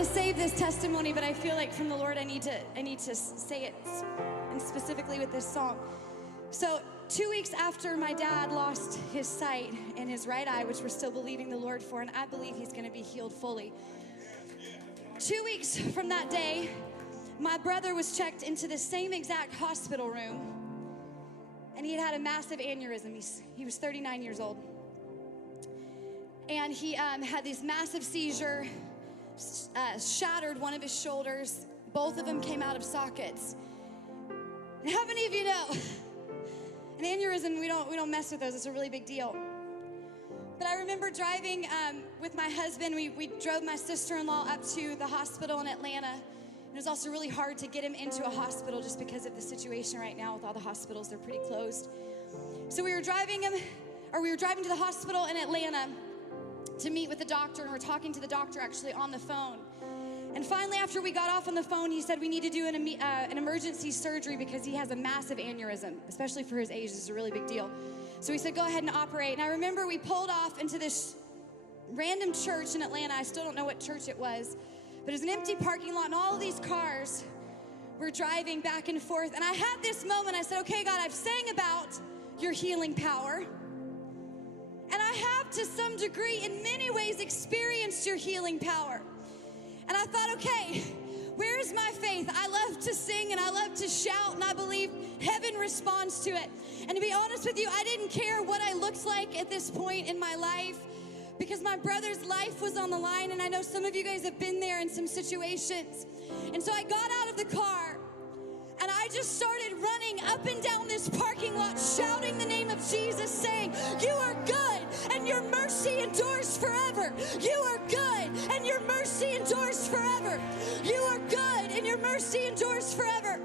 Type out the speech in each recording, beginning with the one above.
to save this testimony, but I feel like from the Lord I need to say it, and specifically with this song. So 2 weeks after my dad lost his sight in his right eye, which we're still believing the Lord for, and I believe he's going to be healed fully. 2 weeks from that day, my brother was checked into the same exact hospital room, and he had a massive aneurysm. He was 39 years old. And he had this massive seizure, shattered one of his shoulders. Both of them came out of sockets. And how many of you know, an aneurysm, we don't mess with those. It's a really big deal. But I remember driving with my husband. We drove my sister-in-law up to the hospital in Atlanta. It was also really hard to get him into a hospital just because of the situation right now with all the hospitals. They're pretty closed. So we were driving to the hospital in Atlanta to meet with the doctor, and we're talking to the doctor actually on the phone. And finally, after we got off on the phone, he said we need to do an emergency surgery because he has a massive aneurysm, especially for his age. This is a really big deal. So he said, go ahead and operate. And I remember we pulled off into this random church in Atlanta. I still don't know what church it was, but it was an empty parking lot, and all of these cars were driving back and forth. And I had this moment. I said, okay, God, I've sang about your healing power. And I have, to some degree, in many ways, experienced your healing power. And I thought, okay, where is my faith? I love to sing and I love to shout, and I believe heaven responds to it. And to be honest with you, I didn't care what I looked like at this point in my life, because my brother's life was on the line, and I know some of you guys have been there in some situations. And so I got out of the car, and I just started running up and down this parking lot, shouting the name of Jesus, saying, you are good, and your mercy endures forever. You are good, and your mercy endures forever. You are good, and your mercy endures forever.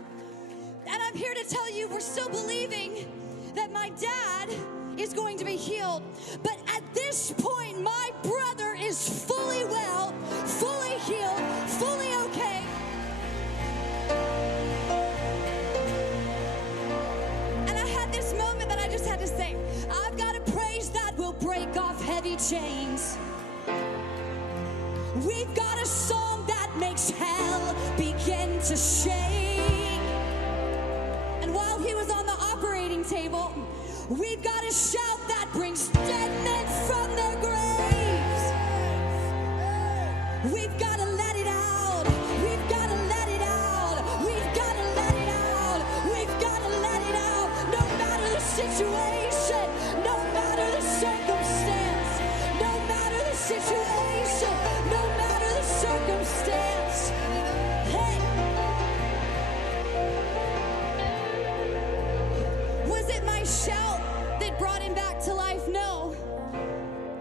And I'm here to tell you, we're still believing that my dad is going to be healed. But at this point, my brother is fully well, fully healed, fully okay. This moment that I just had to say, I've got a praise that will break off heavy chains. We've got a song that makes hell begin to shake. And while he was on the operating table, we've got a shout that brings dead men from their graves. We've got to let it out. We've got to let it out. We've got to let it out. We've got to let it out. No matter the situation, no matter the circumstance, no matter the situation, no matter the circumstance. Hey. Was it my shout that brought him back to life? No.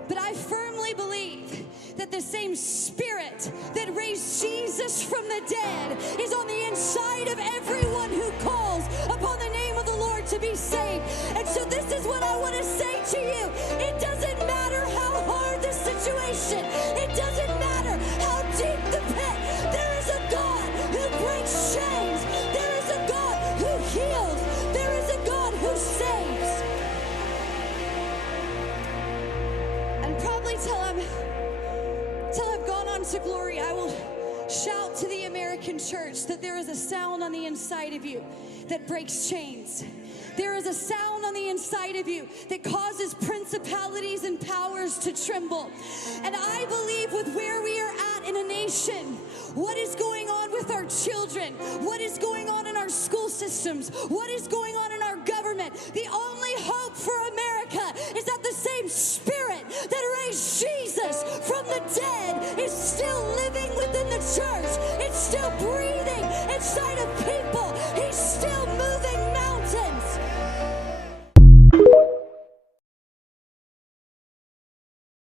But I firmly believe that the same Spirit that raised Jesus from the dead is on the inside of everyone who calls upon the name of the Lord to be saved. And so this is what I want to say to you. It doesn't matter how hard the situation. It doesn't matter how deep the pit. There is a God who breaks chains. There is a God who heals. There is a God who saves. And probably till I've gone on to glory, I will shout to the American church that there is a sound on the inside of you that breaks chains. There is a sound on the inside of you that causes principalities and powers to tremble. And I believe with where we are at in a nation, what is going on with our children, what is going on in our school systems, what is going on in our government, the only hope for America is that the same Spirit that raised Jesus from the dead is still living within the church. It's still breathing inside of people.